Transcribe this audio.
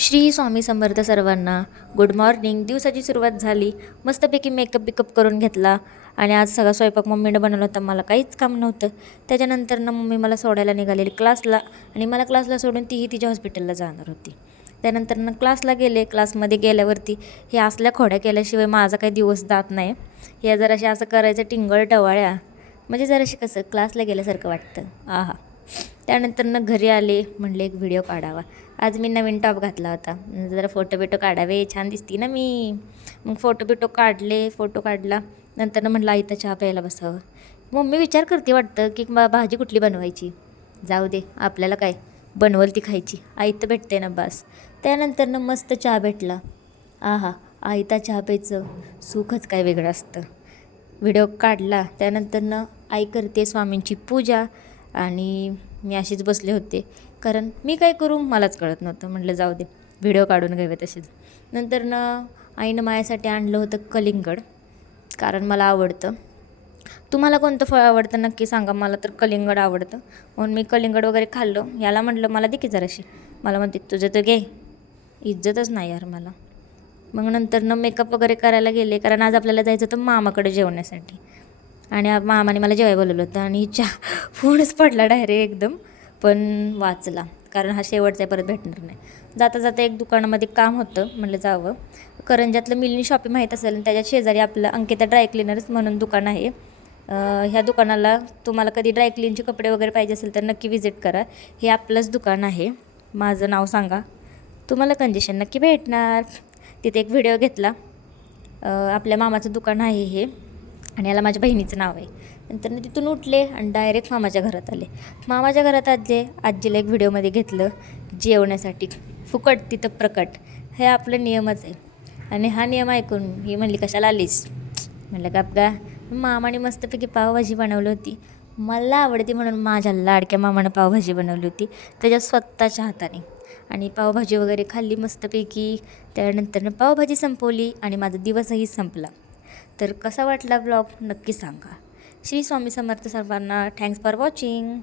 श्री स्वामी समर्थ सर्वांना. Good morning. दिवसाची सुरुवात झाली. मस्तपैकी मेकअप करून घेतला आणि आज सगळा स्वयंपाक मम्मीनं बनवला होता. मला काहीच काम नव्हतं. त्याच्यानंतरनं मम्मी मला सोडायला निघालेली क्लासला आणि मला क्लासला सोडून तीही तिच्या हॉस्पिटलला जाणार होती. त्यानंतरनं क्लासला गेले. क्लासमध्ये गेल्यावरती हे असल्या खोड्या केल्याशिवाय माझा काही दिवस जात नाही. हे जराशी असं करायचं टिंगळ टवाळ्या, म्हणजे जराशी कसं क्लासला गेल्यासारखं वाटतं. आहा. त्यानंतरनं घरी आले. म्हणले एक व्हिडिओ काढावा. आज मी नवीन टॉप घातला होता. जरा फोटो बिटो काढावे, छान दिसती ना मी. मग फोटो बिटो काढले. फोटो काढला. नंतर म्हटलं आईता चहा प्यायला बसावं. मम्मी विचार करते वाटतं की भाजी कुठली बनवायची. जाऊ दे, आपल्याला काय बनवल ती खायची. आईतं भेटते ना बस. त्यानंतरनं मस्त चहा भेटला. आहा, आईता चहा प्यायचं सुखच काय वेगळं असतं. व्हिडिओ काढला. त्यानंतरनं आई करते स्वामींची पूजा आणि मी अशीच बसले होते. कारण मी काय करू मलाच कळत नव्हतं. म्हटलं जाऊ दे, व्हिडिओ काढून घ्यावे तसेच. नंतरनं आईनं माझ्यासाठी आणलं होतं कलिंगड, कारण मला आवडतं. तुम्हाला कोणतं फळ आवडतं नक्की सांगा. मला तर कलिंगड आवडतं, म्हणून मी कलिंगड वगैरे खाल्लं. याला म्हटलं मला दे की जराशी. मला म्हणते तुझं तर घे. इज्जतच नाही यार मला. मग नंतरनं मेकअप वगैरे करायला गेले, कारण आज आपल्याला जायचं होतं मामाकडे जेवण्यासाठी. आणि मामाने मला जेवायला बोलवलं होतं आणि चहा फोनच पडला डायरेक्ट एकदम. पण वाचला, कारण हा शेवटचा परत भेटणार नाही. जाता जाता एक दुकानामध्ये काम होतं, म्हटलं जावं. करंजातलं मिलनी शॉपिंग माहीत असेल, आणि त्याच्या शेजारी आपलं अंकिता ड्रायक्लिनर्स म्हणून दुकान आहे. ह्या दुकानाला तुम्हाला कधी ड्रायक्लीनचे कपडे वगैरे पाहिजे असेल तर नक्की विजिट करा. हे आपलंच दुकान आहे. माझं नाव सांगा, तुम्हाला कंडिशन नक्की भेटणार. तिथे एक व्हिडिओ घेतला. आपल्या मामाचं दुकान आहे हे, आणि याला माझ्या बहिणीचं नाव आहे. नंतर तिथून उठले आणि डायरेक्ट मामाच्या घरात आले. मामाच्या घरात आजीला एक व्हिडिओमध्ये घेतलं जेवण्यासाठी. फुकट तिथं प्रकट, हे आपलं नियमच आहे. आणि हा नियम ऐकून ही म्हणली कशाला आलीस. म्हणलं गप गा. मामाने मस्तपैकी पावभाजी बनवली होती. मला आवडते म्हणून माझ्या लाडक्या मामानं पावभाजी बनवली होती त्याच्या स्वतःच्या हाताने. आणि पावभाजी वगैरे खाल्ली मस्तपैकी. त्यानंतर पावभाजी संपवली आणि माझा दिवसही संपला. तर कसा वाटला ब्लॉग नक्की सांगा. श्री स्वामी समर्थ सर्वांना. Thanks for watching.